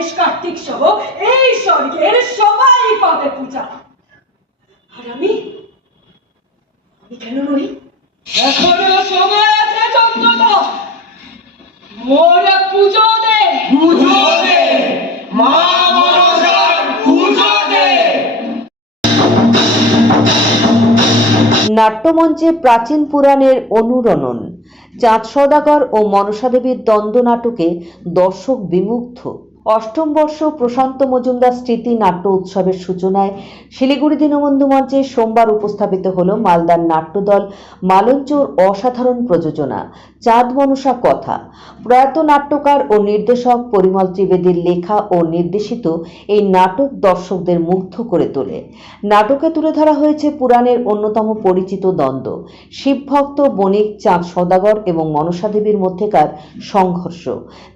গণেশ কার্তিক সহ এই স্বর্গের সবাই পাবে পূজা। আর আমি? আমি কেন নই? এখনও সময় আছে চন্দ্রদা। মোরে পুজো দে। পুজো দে। মা মনসার পুজো দে। নাট্যমঞ্চে প্রাচীন পুরাণের অনুরণন। চাঁদ সদাগর ও মনসাদেবীর দ্বন্দ্ব নাটকে দর্শক বিমুগ্ধ। অষ্টম বর্ষ প্রশান্ত মজুমদার স্মৃতি নাট্য উৎসবের সূচনায় শিলিগুড়ি দীনবন্ধু মঞ্চে সোমবার উপস্থাপিত হল মালদার নাট্যদল মালঞ্চোর অসাধারণ প্রযোজনা। চাঁদ মনসা কথা। প্রয়াত নাট্যকার ও নির্দেশক পরিমল ত্রিবেদীর লেখা ও নির্দেশিত এই নাটক দর্শকদের মুগ্ধ করে তোলে। নাটকে তুলে ধরা হয়েছে পুরাণের অন্যতম পরিচিত দ্বন্দ্ব। শিবভক্ত বণিক চাঁদ সদাগর এবং মনসা দেবীর মধ্যেকার সংঘর্ষ।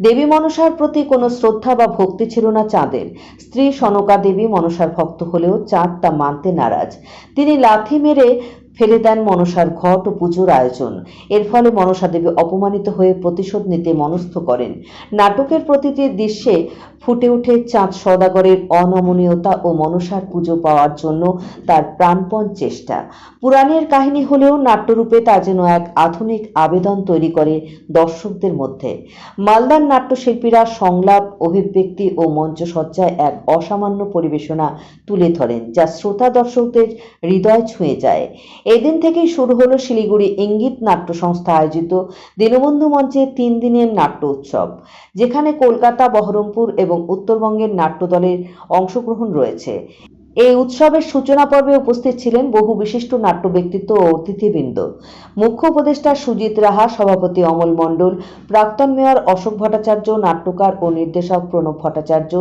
দেবী মনসার প্রতি কোনো শ্রদ্ধা বা ভক্তি ছিল না চাঁদের। স্ত্রী সনকা দেবী মনসার ভক্ত হলেও চাঁদ তা মানতে নারাজ। তিনি লাথি মেরে ফেলে দেন মনসার ঘট ও পুজোর আয়োজন। এর ফলে মনসা দেবী অপমানিত হয়ে প্রতিশোধ নিতে মনস্থ করেন। নাটকের প্রতিটি দৃশ্যে ফুটে ওঠে চাঁদ সদাগরের অনমনীয়তা ও মনসার পুজো পাওয়ার জন্য তার প্রাণপণ চেষ্টা। পুরাণের কাহিনী হলেও নাট্যরূপে তা যেন এক আধুনিক আবেদন তৈরি করে দর্শকদের মধ্যে। মালদার নাট্যশিল্পীরা সংলাপ, অভিব্যক্তি ও মঞ্চসজ্জায় এক অসামান্য পরিবেশনা তুলে ধরেন, যা শ্রোতা দর্শকদের হৃদয় ছুঁয়ে যায়। এদিন থেকেই শুরু হলো শিলিগুড়ি ইঙ্গিত নাট্য সংস্থা আয়োজিত দীনবন্ধু মঞ্চে তিন দিনের নাট্য উৎসব, যেখানে কলকাতা, বহরমপুর এবং উত্তরবঙ্গের নাট্য দলের অংশগ্রহণ রয়েছে। এই উৎসবের সূচনা পর্বে উপস্থিত ছিলেন বহু বিশিষ্ট নাট্য ব্যক্তিত্ব ও অতিথিবৃন্দ। মুখ্য উপদেষ্টা সুজিত রাহা, সভাপতি অমল মণ্ডল, প্রাক্তন মেয়র অশোক ভট্টাচার্য, নাট্যকার ও নির্দেশক প্রণব ভট্টাচার্য,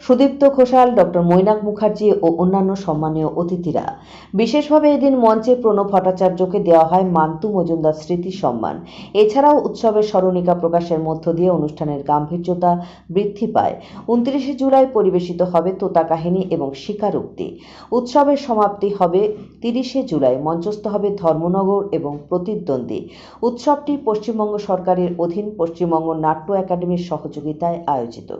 সুদীপ্ত ঘোষাল, ডক্টর মৈনাক মুখার্জি ও অন্যান্য সম্মানীয় অতিথিরা। বিশেষভাবে এদিন মঞ্চে প্রণব ভট্টাচার্যকে দেওয়া হয় মান্তু মজুমদার স্মৃতি সম্মান। এছাড়াও উৎসবের স্মরণিকা প্রকাশের মধ্য দিয়ে অনুষ্ঠানের গাম্ভীর্যতা বৃদ্ধি পায়। উনত্রিশে জুলাই পরিবেশিত হবে তোতা কাহিনী এবং স্বীকারোক্তি উৎসবের সমাপ্তি হবে তিরিশে জুলাই, মঞ্চস্থ হবে ধর্মনগর এবং প্রতিদ্বন্দ্বী। উৎসবটি পশ্চিমবঙ্গ সরকারের অধীন পশ্চিমবঙ্গ নাট্য একাডেমির সহযোগিতায় আয়োজিত।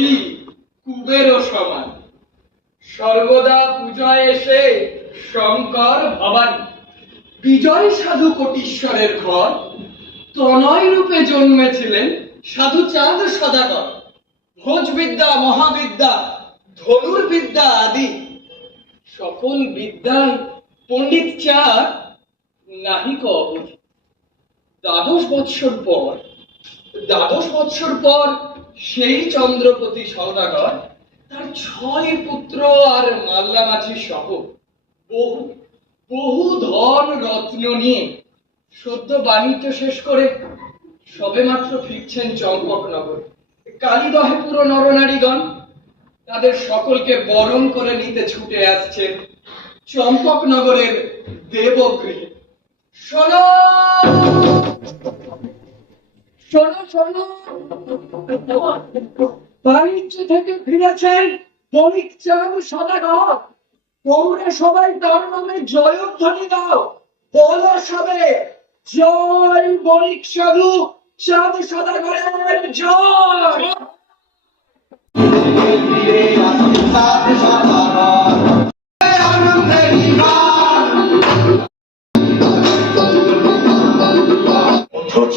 অতি কুবের সমান। সর্বদা পূজায় এসে শঙ্কর ভবানী। বিজয় সাধু কোటీশ্বরের ঘর, তনয় রূপে জন্মেছিলেন সাধু চাঁদ সদাগর। ভোজবিদ্যা, মহাবিদ্যা, ধনুর্বিদ্যা আদি। সকল বিদ্যায় পণ্ডিত চাঁদ নাহিক অবধি। দ্বাদশ বৎসর পর, দ্বাদশ বৎসর পর সেই চন্দ্রপতি সৌদাগর তার ছয় পুত্র আর মাল্লা মাঝি সহ বহু বহু ধন রত্ন নিয়ে সদ্য বাণিজ্য শেষ করে সবেমাত্র ফিরছেন চম্পক চম্পকনগর। কালীদহে পুরো নরনারীগণ, তাদের সকলকে বরণ করে নিতে ছুটে আসছে চম্পকনগরের দেবগৃহে। শোনো বাণিজ্য থেকে ফিরেছেন চাঁদ সদাগর। তোমরা সবাই তার নামে জয়ধ্বনি দাও। বলো সবে, জয় বণিক সাধু, চাঁদ সদাগরের জয়। অথচ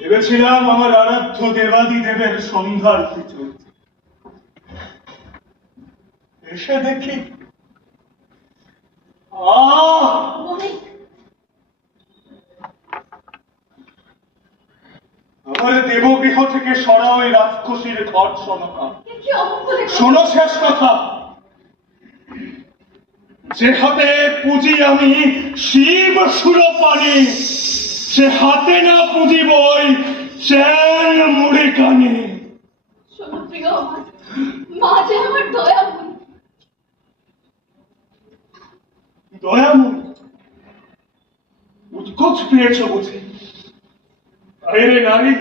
ভেবেছিলাম আমার আরাধ্য দেবাদি দেবের সন্ধ্যার কিছু এসে দেখি আহ! বণিক থেকে সরা ওই রাক্ষসীর ঘর সনকা। শোনো শেষ কথা। যে হাতে পুঁজি আমি শিব সুরপানি সে হাতে না পুঁজি বই চ্যান মুড়ে কানে। শোনো প্রিয় আমার মা যে আমার দয়াময়ী দয়াময় উৎকোচ পেয়েছ বুঝি? আরে রে নারী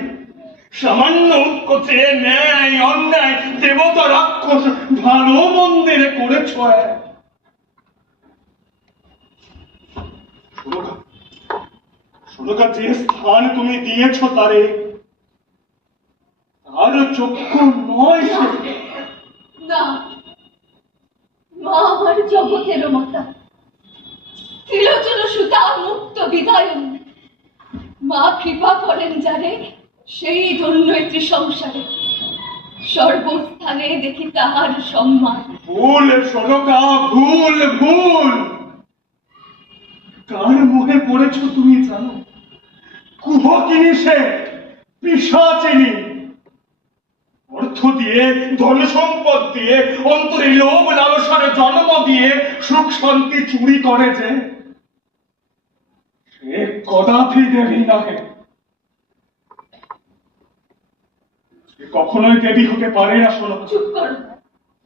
সামান্য উৎকোচে ন্যায় অন্যায় দেবতা রাক্ষস ভালো মন্দিরে করেছ এক। সুরকা সুরকা যে স্থান তুমি দিয়েছ তারে তার চক্ষু নয় সে। না মা আমার জগতের মাতা। ত্রিলোচন সুতা মুক্ত বিদায়ন। মা কৃপা করেন জানে সেই ধন্য একটি সংসারে। সর্বস্থানে দেখি তাহার সম্মান। ভুল সনকা ভুল ভুল। কার মুখে পড়েছ তুমি জানো? পিসাচিনী। অর্থ দিয়ে ধন সম্পদ দিয়ে অন্তরে লোভ লালসার জন্ম দিয়ে সুখ শান্তি চুরি করে যে সে কদাপি নহে। সে কখনোই দেবী হতে পারে না শোনো। চুপ করো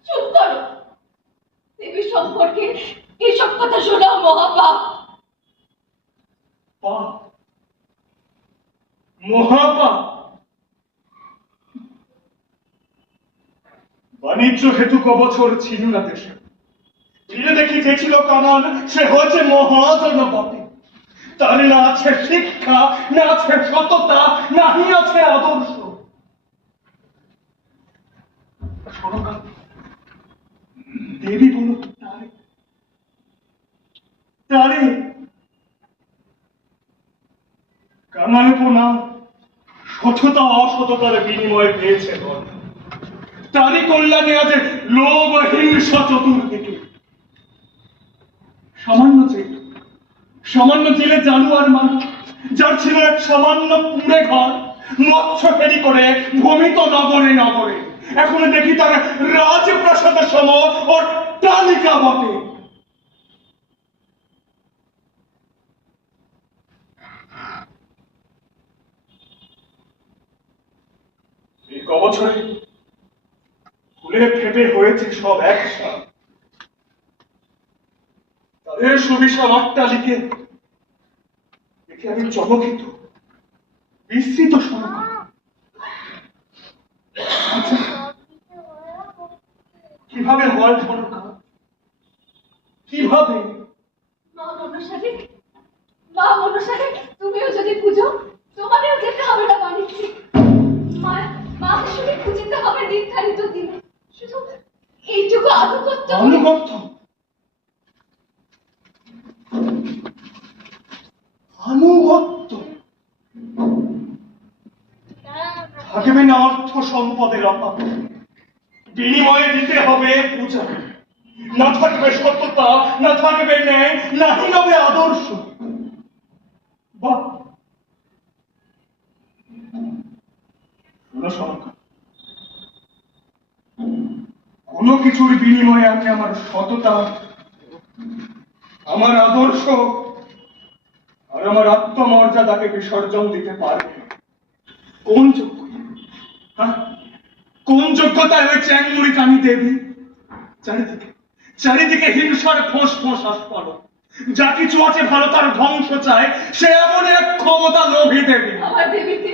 চুপ করো। দেবী সম্পর্কে এইসব কথা শোনা মহাপাপ। পাপ মহাপাপ। বাণিজ্য হেতু বছর ছিল না দেশে। ফিরে দেখি যে ছিল কামান সে হয়েছে মহাজন বটে তার না আছে শিক্ষা, না আছে সততা, নাহি আছে আদর্শ। দেবী বলো তারে। তারে। কামালপনা সততা অসততার বিনিময়ে পেয়েছে তারই কল্যাণে আছে লোভ হিংসা চতুর্দিকে সামান্য জেল, সামান্য জেলে জানু আর মান যার ছিল এক সামান্য কুড়ে ঘর, মৎস্য ফেরি করে ভূমিত নগরে নগরে। এখন দেখি তার রাজপ্রাসাদের সম ওর তালিকা বটে। কবছরে ফুলে ফেটে হয়েছে সব একসাথ তাদের সুবিশাল অট্টালিকে দেখে আমি চমকিত, বিস্মিত শোনা কীভাবে হয় সরকার কীভাবে? মা মনসারে মা মনসারে তুমিও যদি পুজো তোমারও যেতে হবে না বাণিজ্যে মা শুধু খুঁজিতে হবে নির্ধারিত দিনে। শুধু এইটুকু আনুগত্য। আনুগত্য? আনুগত্য? থাকবে না অর্থ সম্পদের অভাব। বিনিময়ে দিতে হবে পূজা। না থাকবে সত্যতা না থাকবে ন্যায় নাহি হবে আদর্শ বাহ সরকার কোনো কিছুর বিনিময়ে আমি আমার সততা, আমার আদর্শ আর আমার আত্মমর্যাদাকে বিসর্জন দিতে পারবে কোন যোগ্যতা? হ্যাঁ? কোন যোগ্যতায় ওই চ্যাংমুড়ি কামি দেবী। চারিদিকে চারিদিকে হিংসার ফোঁস ফোঁস আসপালো যা কিছু আছে ভালো তার ধ্বংস চায়, সে এমন এক ক্ষমতা লোভী দেবী। আমার দেবীকে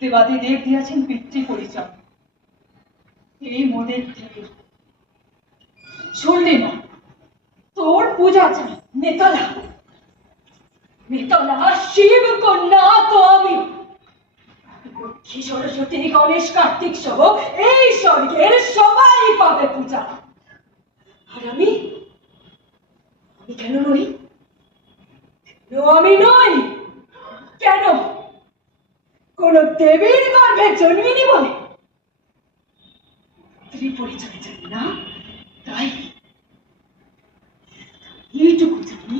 দেবাদি দেব দিয়েছেন পিতৃ পরিচয়। এই মোদের শুনলি না? তোর পূজা চাই, নেতলা। নেতলা, শিব কন্যা তো আমি। লক্ষ্মী, সরস্বতী, গণেশ, কার্তিক সহ এই স্বর্গের সবাই পাবে পূজা। আর আমি? আমি কেন নই? আমি নই? কেন? কোন দেবীর গর্ভে জন্মিনি বলে। পরিচয় জানি না তাই এইটুকু জানি।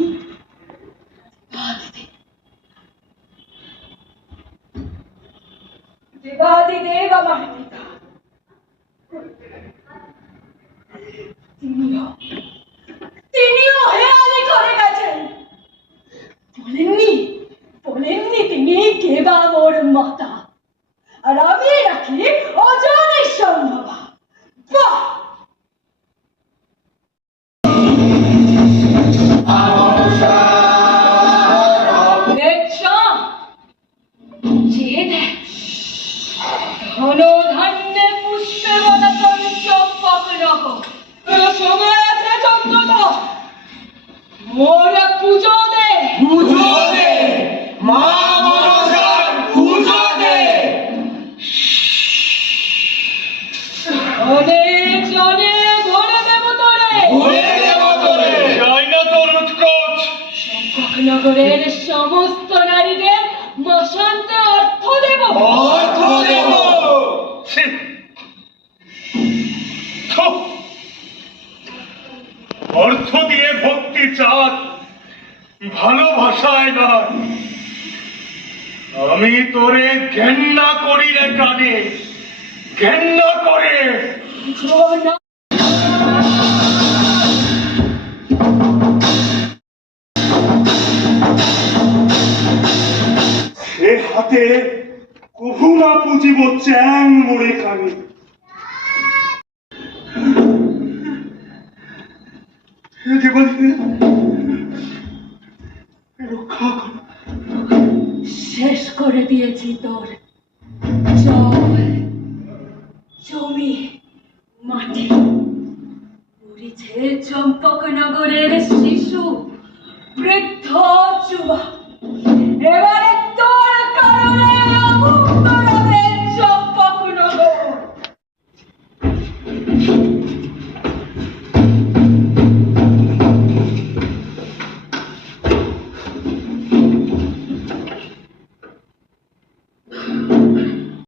অর্থ দিয়ে ভক্তি চাঁদ ভালোবাসায় না আমি তোরে ঘেন্না করি রে কানে, ঘেন্না করে। হাতে কভু না পুজিব চ্যাং মোড়ে কানে। রক্ষা করো শেষ করে দিয়েছি তোর জল, জমি, মাটি। মরিছে চম্পকনগরের শিশু, বৃদ্ধ যুবা এবার